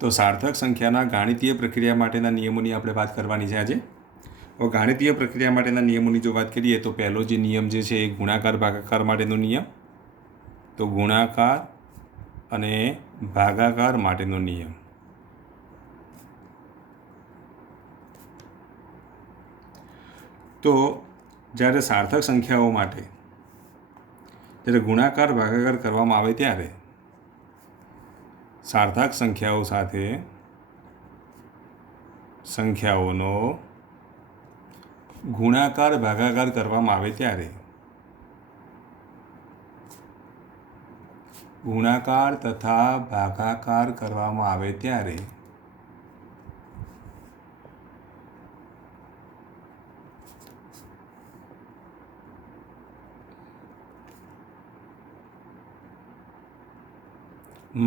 તો સાર્થક સંખ્યાના ગાણિતીય પ્રક્રિયા માટેના નિયમોની આપણે વાત કરવાની છે આજે. હવે ગાણિતીય પ્રક્રિયા માટેના નિયમોની જો વાત કરીએ તો પહેલો જે નિયમ જે છે એ ગુણાકાર ભાગાકાર માટેનો નિયમ. તો ગુણાકાર અને ભાગાકાર માટેનો નિયમ. તો જ્યારે સાર્થક સંખ્યાઓ માટે જ્યારે ગુણાકાર ભાગાકાર કરવામાં આવે ત્યારે સાર્થક સંખ્યાઓ સાથે સંખ્યાઓનો ગુણાકાર ભાગાકાર કરવામાં આવે ત્યારે ગુણાકાર તથા ભાગાકાર કરવામાં આવે ત્યારે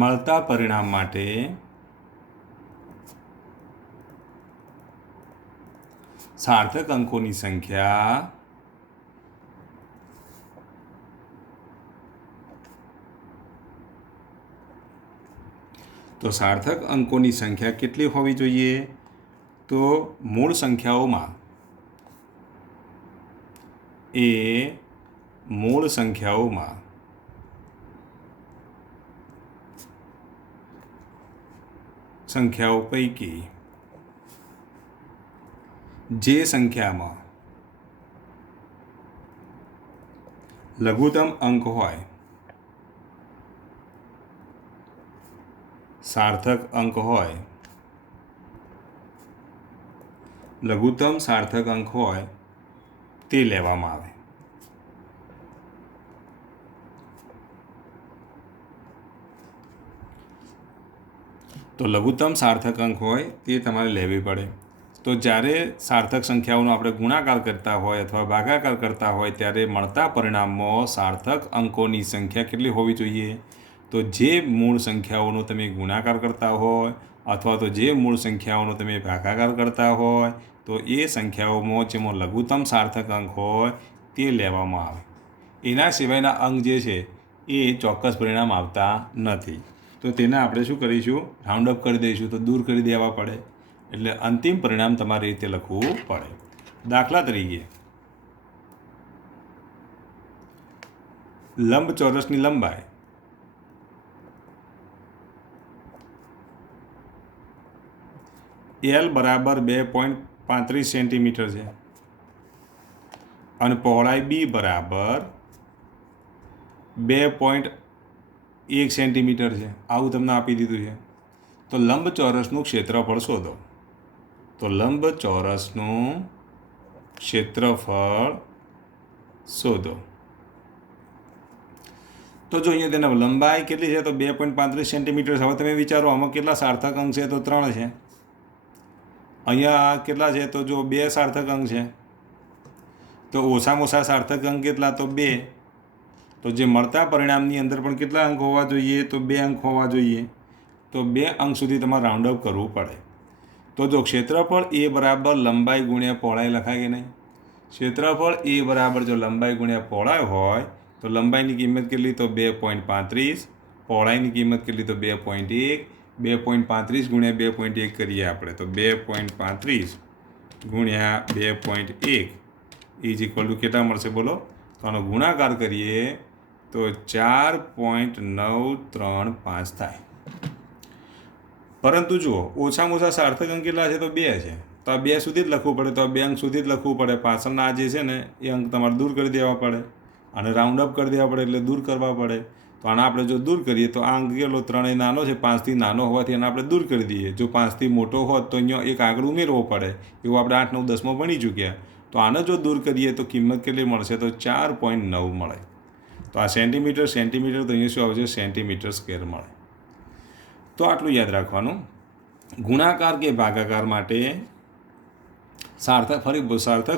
મળતા પરિણામ માટે સાર્થક અંકોની સંખ્યા તો સાર્થક અંકોની સંખ્યા કેટલી હોવી જોઈએ? તો મૂળ સંખ્યાઓમાં સંખ્યાઓ પૈકી જે સંખ્યામાં લઘુત્તમ અંક હોય, સાર્થક અંક હોય, લઘુત્તમ સાર્થક અંક હોય તે લેવામાં આવે. તો લઘુત્તમ સાર્થક અંક હોય તે તમારે લેવી પડે. તો જ્યારે સાર્થક સંખ્યાઓનો આપણે ગુણાકાર કરતા હોય અથવા ભાગાકાર કરતા હોય ત્યારે મળતા પરિણામમાં સાર્થક અંકોની સંખ્યા કેટલી હોવી જોઈએ? તો જે મૂળ સંખ્યાઓનો તમે ગુણાકાર કરતા હોય અથવા તો જે મૂળ સંખ્યાઓનો તમે ભાગાકાર કરતા હોય તો એ સંખ્યાઓમાં જેમાં લઘુત્તમ સાર્થક અંક હોય તે લેવામાં આવે. એના સિવાયના અંક જે છે એ ચોક્કસ પરિણામ આવતા નથી. તો તેને આપણે શું કરીશું? રાઉન્ડ અપ કરી દઈશું, તો દૂર કરી દેવા પડે. એટલે અંતિમ પરિણામ તમારે રીતે લખવું પડે. દાખલા તરીકે લંબચોરસની લંબાઈ L બરાબર 2.35 સેન્ટીમીટર છે અને પહોળાઈ B બરાબર 2.1 સેન્ટીમીટર છે. આવું તમને આપી દીધું છે. તો લંબચોરસનું ક્ષેત્રફળ શોધો. તો લંબચોરસનું ક્ષેત્રફળ શોધો. તો જો અહીંયા તેના લંબાઈ કેટલી છે? તો 2.35 સેન્ટીમીટર છે. હવે તમે વિચારો આમાં કેટલા સાર્થક અંક છે? તો 3 છે. અહીંયા કેટલા છે? તો જો 2 સાર્થક અંક છે. તો ઓછામાં ઓછા સાર્થક અંક કેટલા? તો 2. તો જે મળતા પરિણામની અંદર પણ કેટલા અંક હોવા જોઈએ? તો 2 અંક હોવા જોઈએ. તો 2 અંક સુધી તમારે રાઉન્ડ અપ કરવું પડે. તો જો ક્ષેત્રફળ A બરાબર લંબાઈ ગુણ્યા પહોળાઈ લખાય કે નહીં? ક્ષેત્રફળ A બરાબર જો લંબાઈ ગુણ્યા પહોળાઈ હોય તો લંબાઈની કિંમત કેટલી? તો 2.35. પહોળાઈની કિંમત કેટલી? તો 2.1. 2.35 ગુણ્યા 2.1 કરીએ આપણે તો 2.35 ગુણ્યા 2.1 ઇઝ ઇક્વલ ટુ કેટલા મળશે? બોલો. તો આનો ગુણાકાર કરીએ તો 4.935 થાય. પરંતુ જુઓ ઓછામાં ઓછા સાર્થક અંક કેટલા છે? તો 2 છે. તો આ 2 સુધી જ લખવું પડે. તો આ 2 અંક સુધી જ લખવું પડે. પાછળના આ જે છે ને એ અંક તમારે દૂર કરી દેવા પડે અને રાઉન્ડ અપ કરી દેવા પડે એટલે દૂર કરવા પડે. તો આને આપણે જો દૂર કરીએ તો આ અંક કેટલો? 3 નાનો છે. 5થી નાનો હોવાથી એને આપણે દૂર કરી દઈએ. જો 5થી મોટો હોત તો અહીંયા એક આગળ ઉમેરવો પડે. એવું આપણે 8, 9, 10માં ભણી ચૂક્યા. તો આને જો દૂર કરીએ તો કિંમત કેટલી મળશે? તો 4.9 મળે. તો આ સેન્ટીમીટર તો અહીંયા શું આવશે? સેન્ટીમીટર સ્ક્વેર મળે. તો આટલું યાદ રાખવાનું. ગુણાકાર કે ભાગાકાર માટે સાર્થક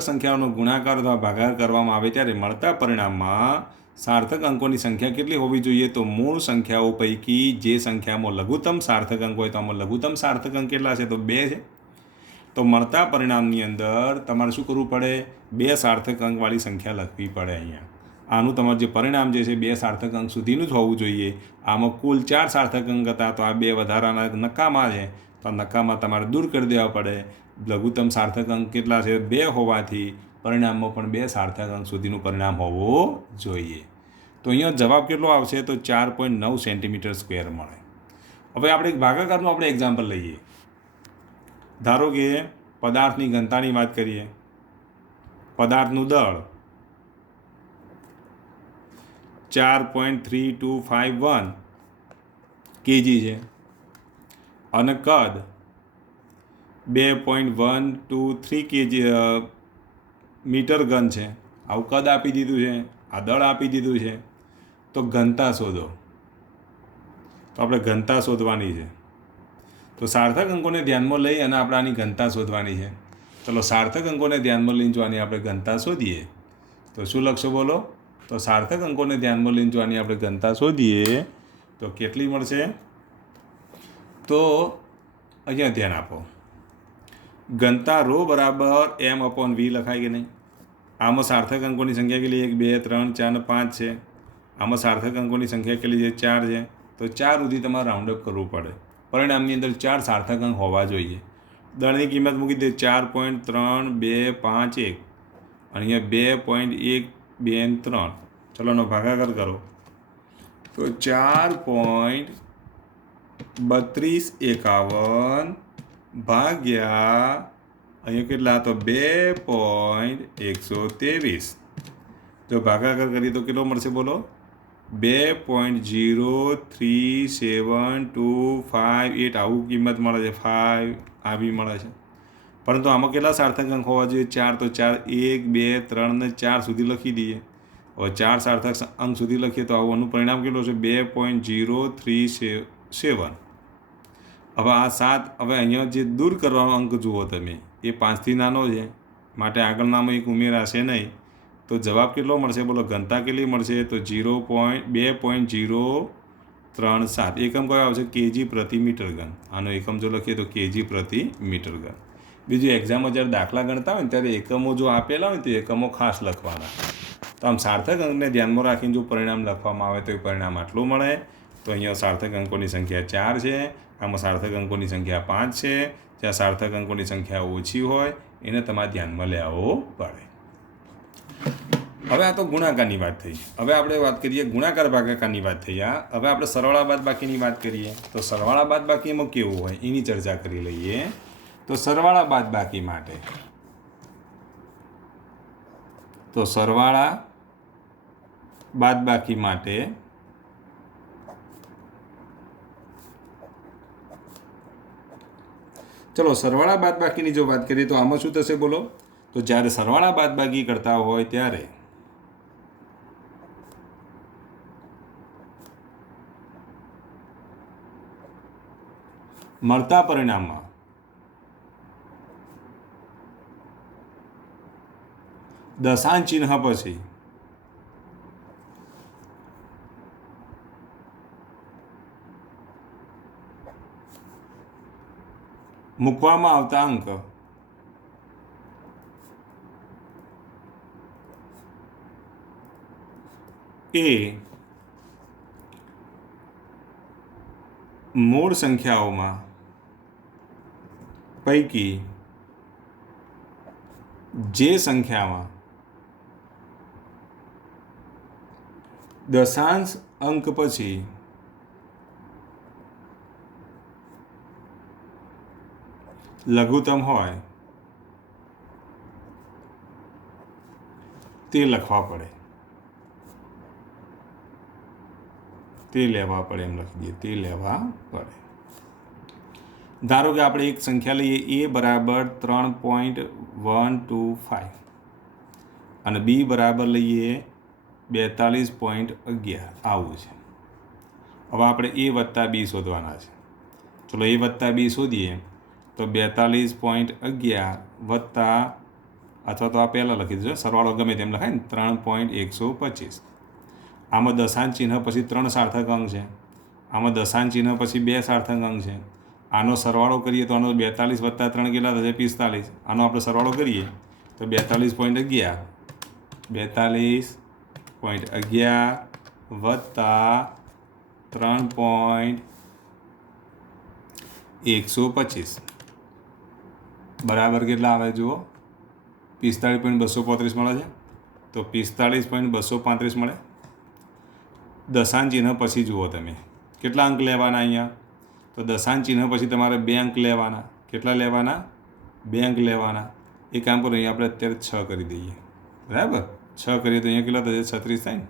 સંખ્યાઓનો ગુણાકાર અથવા ભાગાકાર કરવામાં આવે ત્યારે મળતા પરિણામમાં સાર્થક અંકોની સંખ્યા કેટલી હોવી જોઈએ? તો મૂળ સંખ્યાઓ પૈકી જે સંખ્યામાં લઘુત્તમ સાર્થક અંક હોય તો આમાં લઘુત્તમ સાર્થક અંક કેટલા છે? તો 2 છે. તો મળતા પરિણામની અંદર તમારે શું કરવું પડે? 2 સાર્થક અંકવાળી સંખ્યા લખવી પડે અહીંયા. આનું તમારું જે પરિણામ જે છે 2 સાર્થક અંક સુધીનું જ હોવું જોઈએ. આમાં કુલ 4 સાર્થક અંક હતા, તો આ 2 વધારાના નકામા છે, તો નકામા તમારે દૂર કરી દેવા પડે. લઘુત્તમ સાર્થક અંક કેટલા છે? 2 હોવાથી પરિણામમાં પણ 2 સાર્થક અંક સુધીનું પરિણામ હોવું જોઈએ. તો અહીંયા જવાબ કેટલો આવશે? તો 4.9 સેન્ટીમીટર સ્ક્વેર મળે. હવે આપણે એક ભાગાકારનું આપણે એક્ઝામ્પલ લઈએ. ધારો કે પદાર્થની ઘનતાની વાત કરીએ. પદાર્થનું દળ 4.3251 kg છે અને કદ 2.123 kg મીટર ઘન છે. આવું કદ આપી દીધું છે, આ દળ આપી દીધું છે. તો ઘનતા શોધો. તો આપણે ઘનતા શોધવાની છે. તો સાર્થક અંકોને ધ્યાનમાં લઈ અને આપણે આની ઘનતા શોધવાની છે. ચલો સાર્થક અંકોને ધ્યાનમાં લઈને જો આની આપણે ઘનતા શોધીએ તો શું લખશો બોલો? તો સાર્થક અંકોને ધ્યાનમાં લઈને જો આની આપણે ઘનતા શોધીએ તો કેટલી મળશે? તો અહીંયા ધ્યાન આપો. ઘનતા ρ બરાબર m/v લખાય કે નહીં? આમાં સાર્થક અંકોની સંખ્યા કેટલી? 1 2 3 4 અને 5 છે. આમાં સાર્થક અંકોની સંખ્યા કેટલી છે? 4 છે. તો 4 સુધી તમારે રાઉન્ડઅપ કરવું પડે. પરિણામની અંદર 4 સાર્થક અંક હોવા જોઈએ. દળની કિંમત મૂકી દે 4.3251 અને અહીંયા 2.123. ચલો એનો ભાગાકાર કરો તો 4.3251 ભાગ્યા અહીંયા કેટલા? તો 2.123. જો ભાગાકાર કરીએ તો કેટલો મળશે બોલો? 2.03725 આવું કિંમત મળે છે. 5 આ બી મળે છે. પરંતુ આમાં કેટલા સાર્થક અંક હોવા જોઈએ? 4. તો 4 1 2 3 અને 4 સુધી લખી દઈએ. હવે 4 સાર્થક અંક સુધી લખીએ તો આનું પરિણામ કેટલું છે? 2.037. હવે આ 7, હવે અહીંયા જે દૂર કરવાનો અંક જુઓ તમે, એ 5થી નાનો છે, માટે આગળનામાં એક ઉમેરાશે નહીં. તો જવાબ કેટલો મળશે બોલો? ઘનતા કેટલી મળશે? તો 2.037. એકમ કયો આવશે? કેજી પ્રતિ મીટર ઘન. આનો એકમ જો લખીએ તો કેજી પ્રતિ મીટર ઘન. બીજું એક્ઝામમાં જ્યારે દાખલા ગણતા હોય ને ત્યારે એકમો જો આપેલા હોય તો એકમો ખાસ લખવાના. તો આમ સાર્થક અંકને ધ્યાનમાં રાખીને જો પરિણામ લખવામાં આવે તો એ પરિણામ આટલું મળે. તો અહીંયા સાર્થક અંકોની સંખ્યા 4 છે, આમાં સાર્થક અંકોની સંખ્યા 5 છે. જ્યાં સાર્થક અંકોની સંખ્યા ઓછી હોય એને તમારે ધ્યાનમાં લેવો પડે. હવે આ તો ગુણાકારની વાત થઈ. હવે આપણે વાત કરીએ ગુણાકાર ભાગાકારની વાત થઈ. હવે આપણે સરવાળા બાદબાકીની વાત કરીએ. તો સરવાળા બાદબાકીમાં કેવું હોય એની ચર્ચા કરી લઈએ. તો સરવાળા બાદબાકી માટે ચલો સરવાળા બાદબાકીની જો વાત કરીએ તો આમાં શું થશે બોલો? તો જ્યારે સરવાળા બાદબાકી કરતા હોય ત્યારે મળતા પરિણામમાં દશાંશ ચિહ્ન પછી મૂકવામાં આવતા અંક એ મૂળ સંખ્યાઓમાં પૈકી જે સંખ્યામાં દશાંશ અંક પછી લઘુત્તમ હોય તે લખવા પડે, તે લેવા પડે. એમ લખી દઈએ, તે લેવા પડે. ધારો કે આપણે એક સંખ્યા લઈએ a બરાબર 3.125 અને b બરાબર લઈએ 42.11. આવું છે. હવે આપણે a વત્તા b શોધવાના છે. ચલો a વત્તા b શોધીએ તો 42.11 વત્તા, અથવા તો આ પહેલાં લખી દીધું, સરવાળો ગમે તેમ લખાય ને, 3.125. આમાં દશાંશ ચિહ્ન પછી 3 સાર્થક અંક છે, આમાં દશાંશ ચિહ્ન પછી 2 સાર્થક અંક છે. આનો સરવાળો કરીએ તો આનો 42 વત્તા 3 કેટલા થશે? 45. આનો આપણે સરવાળો કરીએ તો 42.11 11 વત્તા 3.125 બરાબર કેટલા આવે જુઓ? 45.235 મળે છે. તો 45.235 મળે. દશાંશ ચિહ્ન પછી જુઓ તમે કેટલા અંક લેવાના અહીંયા? તો દશાંશ ચિહ્ન પછી તમારે 2 અંક લેવાના. કેટલા લેવાના? 2 અંક લેવાના. એ કામ કરો, અહીંયા આપણે અત્યારે 6 કરી દઈએ. બરાબર, 6 કરીએ તો અહીંયા કેટલા થશે? 36 થાય ને.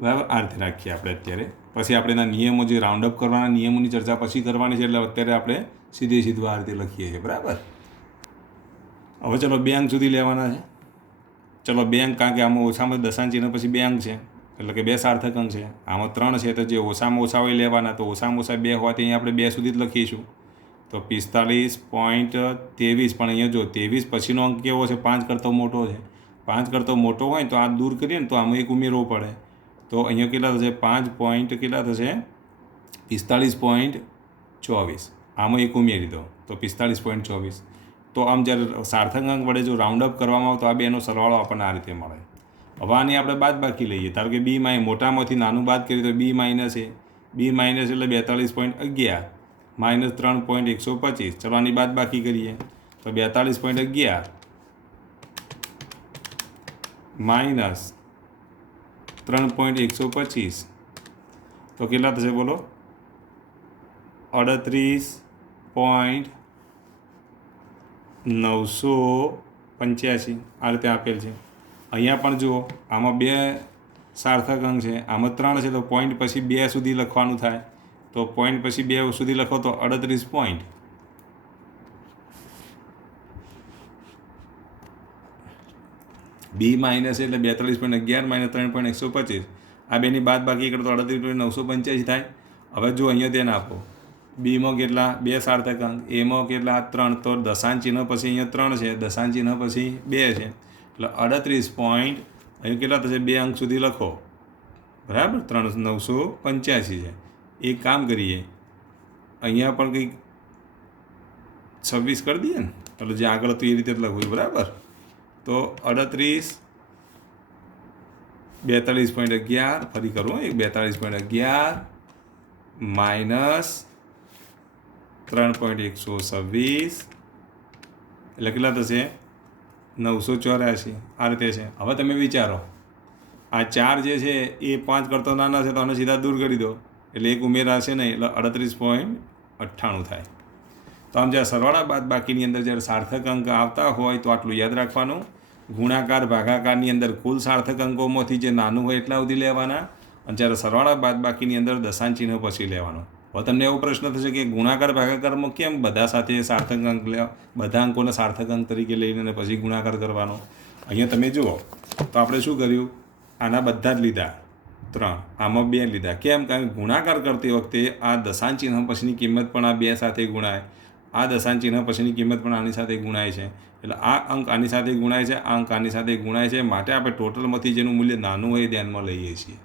બરાબર, આ રીતે રાખીએ આપણે અત્યારે. પછી આપણે એના નિયમો જે રાઉન્ડ અપ કરવાના નિયમોની ચર્ચા પછી કરવાની છે, એટલે અત્યારે આપણે સીધું આ રીતે લખીએ છીએ. બરાબર. હવે ચલો 2 અંક સુધી લેવાના છે. ચલો 2 અંક, કારણ કે આમાં ઓછામાં દશાંશ ચિહ્ન પછી 2 અંક છે, એટલે કે 2 સાર્થક અંક છે. આમાં 3 છે, તો જે ઓછામાં ઓછા હોય લેવાના. તો ઓછામાં ઓછા 2 હોય તો અહીંયા આપણે 2 સુધી જ લખીશું. તો 45.23. પણ અહીંયા જો 23 પછીનો અંક કેવો છે? 5 કરતો મોટો છે. 5 કરતો મોટો હોય તો આ દૂર કરીએ ને તો આમાં એક ઉમેરવો પડે. તો અહીંયા કેટલા થશે? 5 પોઈન્ટ કેટલા થશે? 45.24. આમાં એક ઉમેરી દો તો 45.24. તો આમ જ્યારે સાર્થક અંક વડે જો રાઉન્ડ અપ કરવામાં આવે તો આ બેનો સરવાળો આપણને આ રીતે મળે. હવે આની આપણે બાદ બાકી લઈએ. ધારો કે બી મોટામાંથી નાનું બાદ કરીએ તો બી માઇનસ એ. બી માઇનસ એટલે 42.11 માઇનસ 3.125. ચલો આની બાદ બાકી કરીએ તો 42.11 માઇનસ 3.125 તો કેટલા થશે બોલો? 38.985. આ રીતે આપેલ છે. અહીંયા પણ જુઓ, આમાં 2 સાર્થક અંક છે, આમાં 3 છે, તો પોઈન્ટ પછી 2 સુધી લખવાનું થાય. તો પોઈન્ટ પછી 2 સુધી લખો તો 38 પોઈન્ટ. બી માઇનસ એટલે 42.11 માઇનસ 3.125. આ બેની બાદ બાકી કરો તો 38.985 થાય. હવે જો અહીંયા ધ્યાન આપો, બીમાં કેટલા? 2 સાર્થક અંક, એમાં કેટલા? 3. તો દશાંશ ચિહ્ન પછી અહીંયા 3 છે, દશાંશ ચિહ્ન પછી 2 છે, એટલે 38 પોઈન્ટ અહીં કેટલા થશે? 2 અંક સુધી લખો. બરાબર, 985 છે. એક કામ કરીએ, અહીંયા પણ કંઈક 26 કરી દઈએ ને, એટલે જે આગળ હતું એ રીતે જ લખવું. બરાબર. તો 42.11 ફરી કરું, 42.11 માઇનસ 3.126 એટલે કેટલા થશે? 984. આ રીતે છે. હવે તમે વિચારો, આ 4 જે છે એ 5 કરતો નાના છે, તો આને સીધા દૂર કરી દો એટલે એક ઉમેરાશે નહીં, એટલે 38.98 થાય. તો આમ જ્યારે સરવાળા બાદ બાકીની અંદર જ્યારે સાર્થક અંક આવતા હોય તો આટલું યાદ રાખવાનું. ગુણાકાર ભાગાકારની અંદર કુલ સાર્થક અંકોમાંથી જે નાનું હોય એટલા સુધી લેવાના, અને જ્યારે સરવાળા બાદ બાકીની અંદર દશાંશ ચિહ્ન પછી લેવાનું. હવે તમને એવો પ્રશ્ન થશે કે ગુણાકાર ભાગાકારમાં કેમ બધા સાથે સાર્થક અંક બધા અંકોને સાર્થક અંક તરીકે લઈને પછી ગુણાકાર કરવાનો? અહીંયા તમે જુઓ તો આપણે શું કર્યું? આના બધા જ લીધા 3, આમાં 2 લીધા. કેમ? કારણ કે ગુણાકાર કરતી વખતે આ દશાંશ ચિહ્ન પછીની કિંમત પણ આ 2 સાથે ગુણાય, આ દશાંશ ચિહ્ન પછીની કિંમત પણ આની સાથે ગુણાય છે, એટલે આ અંક આની સાથે ગુણાય છે, આ અંક આની સાથે ગુણાય છે. માટે આપણે ટોટલમાંથી જેનું મૂલ્ય નાનું હોય એ ધ્યાનમાં લઈએ છીએ.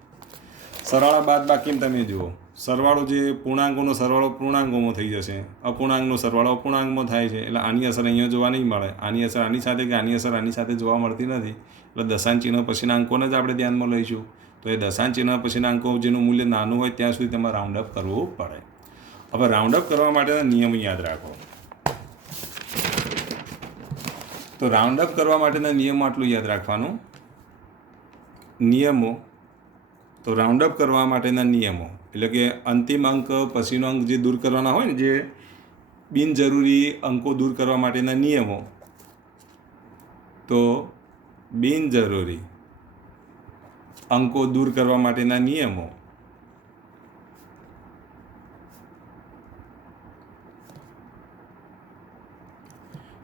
સરવાળા બાદ બાકી તમે જુઓ, સરવાળો જે પૂર્ણાંકોનો સરવાળો પૂર્ણાંકોમાં થઈ જશે, અપૂર્ણાંકનો સરવાળો અપૂર્ણાંકમાં થાય છે, એટલે આની અસર અહીંયા જોવા નહીં મળે. આની અસર આની સાથે કે આની અસર આની સાથે જોવા મળતી નથી. એટલે દશાંશ ચિહ્ન પછીના અંકોને જ આપણે ધ્યાનમાં લઈશું. તો એ દશાંશ ચિહ્ન પછીના અંકો જેનું મૂલ્ય નાનું હોય ત્યાં સુધી તમારે રાઉન્ડ અપ કરવું પડે. હવે રાઉન્ડ અપ કરવા માટેના નિયમો યાદ રાખો. તો રાઉન્ડ અપ કરવા માટેના નિયમો આટલું યાદ રાખવાનું. નિયમો, તો રાઉન્ડ અપ કરવા માટેના નિયમો એટલે કે અંતિમ અંક પછીનો અંક જે દૂર કરવાના હોય ને, જે બિનજરૂરી અંકો દૂર કરવા માટેના નિયમો. તો બિનજરૂરી અંકો દૂર કરવા માટેના નિયમો.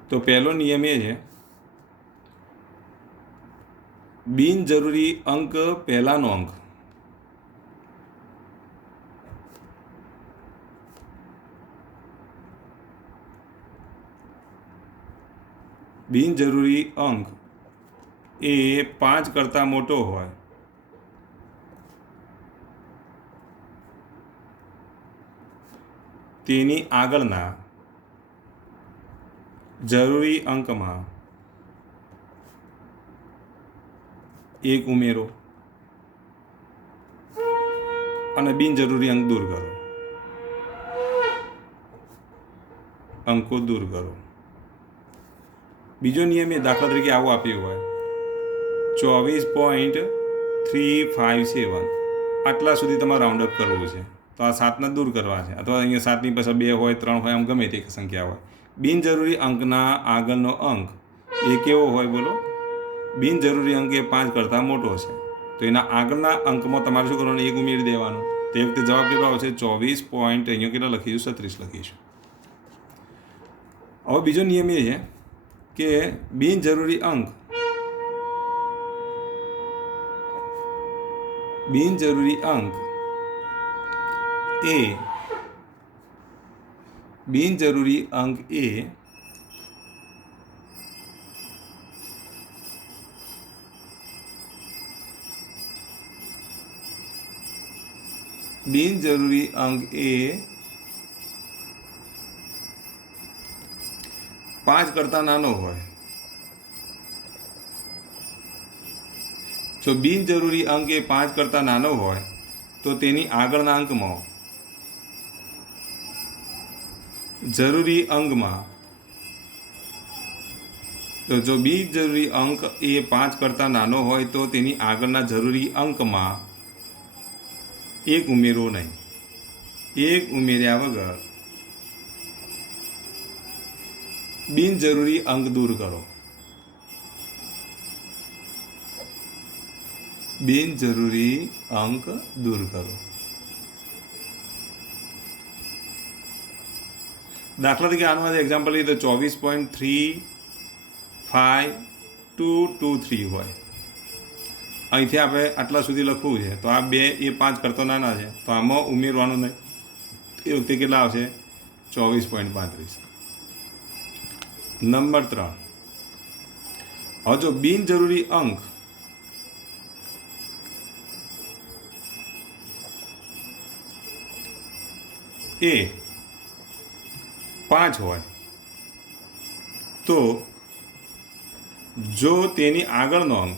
તો પહેલો નિયમ એ છે, બિનજરૂરી અંક પહેલાનો અંક બિનજરૂરી અંક એ 5 કરતાં મોટો હોય તેની આગળના જરૂરી અંકમાં 1 ઉમેરો. અને બિનજરૂરી અંક દૂર કરો. અંકો દૂર કરો. બીજો નિયમ એ દાખલા તરીકે આવું આપ્યું હોય 24.357 આટલા સુધી તમારે રાઉન્ડ અપ કરવું છે તો આ 7ને દૂર કરવા છે, અથવા અહીંયા 7ની પાસે 2 હોય 3 હોય આમ ગમે તે સંખ્યા હોય. બિનજરૂરી અંકના આગળનો અંક એ કેવો હોય બોલો? બિનજરૂરી અંક એ 5 કરતાં મોટો છે તો એના આગળના અંકમાં તમારે શું કરવાનું? 1 ઉમેરી દેવાનું. તે વખતે જવાબ કેટલો આવશે? 24 પોઈન્ટ અહીંયા કેટલા લખીશું? 36 લખીશું. હવે બીજો નિયમ એ છે કે બિનજરૂરી અંક એ બિનજરૂરી અંક એ બિનજરૂરી અંક એ 5 કરતાં નાનો હોય. જો બિનજરૂરી અંક એ 5 કરતાં નાનો હોય તો તેની આગળના અંકમાં જરૂરી અંકમાં તો જો બિનજરૂરી અંક એ 5 કરતાં નાનો હોય તો તેની આગળના જરૂરી અંકમાં 1 ઉમેરો નહીં. 1 ઉમેર્યા વગર બિનજરૂરી અંક દૂર કરો. બિનજરૂરી અંક દૂર કરો. દાખલા તરીકે આનું એક્ઝામ્પલ લઈએ તો 24.35223 હોય. અહીંથી આપણે આટલા સુધી લખવું છે તો આ 2 એ 5 કરતો નાના છે તો આમાં ઉમેરવાનું નહીં. એ વખતે કેટલા આવશે? 24.35. નંબર 3. હવે જો બિનજરૂરી અંક એ 5 હોય તો જો તેની આગળનો અંક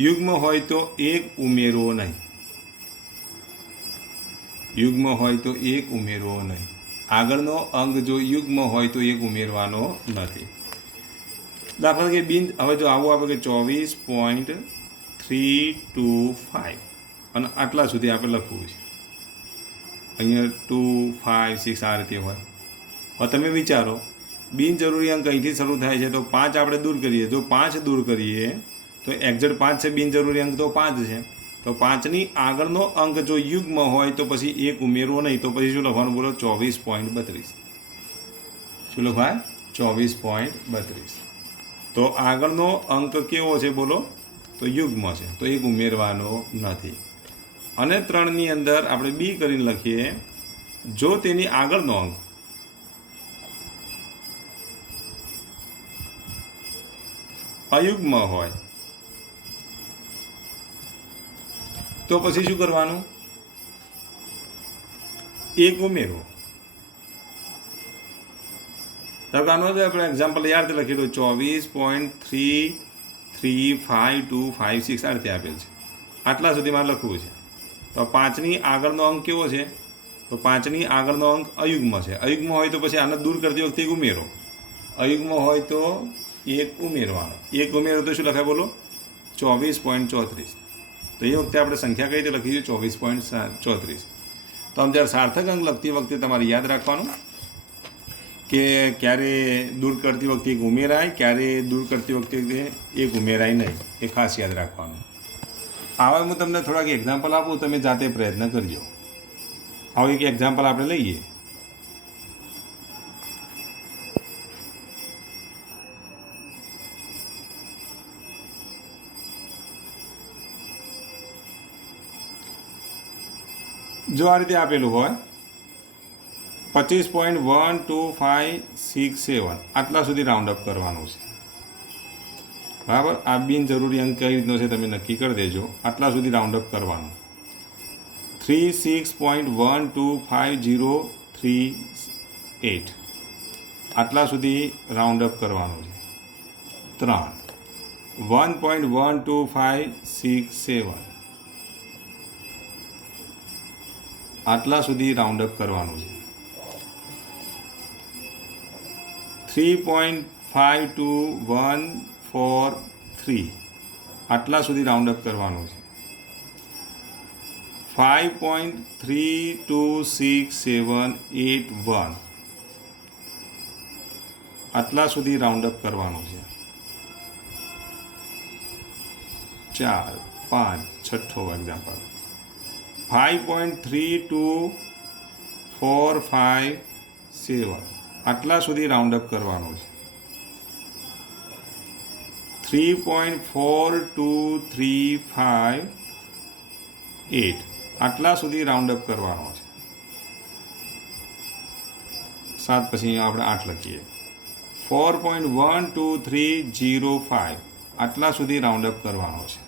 યુગ્મ હોય તો 1 ઉમેરવો નહીં. આગળનો અંક જો યુગ્મ હોય તો 1 ઉમેરવાનો નથી. દાખલા તરીકે હવે જો આવું આપણે કે 24.325 અને આટલા સુધી આપણે લખવું છે. અહીંયા 2, 5, 6 આ રીતે હોય. હવે તમે વિચારો બિનજરૂરી અંક અહીંથી શરૂ થાય છે તો 5 આપણે દૂર કરીએ. જો 5 દૂર કરીએ તો એક્ઝેક્ટ 5 છે, બિનજરૂરી અંક તો 5 છે. તો 5ની આગળનો અંક જો યુગ્મ હોય તો પછી 1 ઉમેરવો નહીં. તો પછી શું લખવાનું બોલો? 24.32. શું લખાય? 24.32. તો આગળનો અંક કેવો છે બોલો? તો યુગ્મ છે તો 1 ઉમેરવાનો નથી. અને 3ની અંદર આપણે બી કરીને લખીએ જો તેની આગળનો અંક અયુગ્મ હોય તો પછી શું કરવાનું? 1 ઉમેરવો. આનો આપણે એક્ઝામ્પલ યાદ લખેલું 24.3352556 આ રીતે આપેલ છે. આટલા સુધી મારે લખવું છે. તો 5ની આગળનો અંક કેવો છે? તો 5ની આગળનો અંક અયુગ્મ છે. અયુગ્મ હોય તો પછી આને દૂર કરતી વખતે 1 ઉમેરો. અયુગ્મ હોય તો 1 ઉમેરવાનો. 1 ઉમેરો તો શું લખાય બોલો? 24.34. તો એ વખતે આપણે સંખ્યા કઈ રીતે લખીશું? 24.34. તો આમ જ્યારે સાર્થક અંક લખતી વખતે તમારે યાદ રાખવાનું કે ક્યારે દૂર કરતી વખતે 1 ઉમેરાય, ક્યારે દૂર કરતી વખતે 1 ઉમેરાય નહીં. એ ખાસ યાદ રાખવાનું. આવા હું તમને થોડાક એક્ઝામ્પલ આપું, તમે જાતે પ્રયત્ન કરજો. આવું એક એક્ઝામ્પલ આપણે લઈએ. જો આ રીતે આપેલું હોય 25.12567 આટલા સુધી રાઉન્ડ અપ કરવાનું છે. બરાબર? આ બિનજરૂરી અંક કઈ રીતનો છે તમે નક્કી કરી દેજો. આટલા સુધી રાઉન્ડ અપ કરવાનું. 36.12503 8 આટલા સુધી રાઉન્ડ અપ કરવાનું છે. 3 1.12567 આટલા સુધી રાઉન્ડ અપ કરવાનું છે. 3.52143 આટલા સુધી રાઉન્ડ અપ કરવાનું છે. 5.326781 આટલા સુધી રાઉન્ડ અપ કરવાનું છે. 4 5 છઠ્ઠો એક્ઝામ્પલ 5.32457 આટલા સુધી રાઉન્ડ અપ કરવાનું છે. 3.42358 આટલા સુધી રાઉન્ડ અપ કરવાનો છે. 7 પછી આપણે 8 લખીએ. 4.12305 આટલા સુધી રાઉન્ડ અપ કરવાનો છે.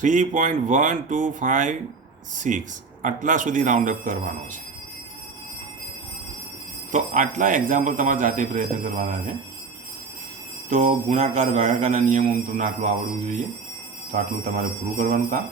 3.1256 આટલા સુધી રાઉન્ડ અપ કરવાનો છે. તો આટલા એક્ઝામ્પલ તમારે જાતે પ્રયત્ન કરવાના છે. તો ગુણાકાર ભાગાકારના નિયમો તમને આટલું આવડવું જોઈએ. તો આટલું તમારે પૂરું કરવાનું કામ.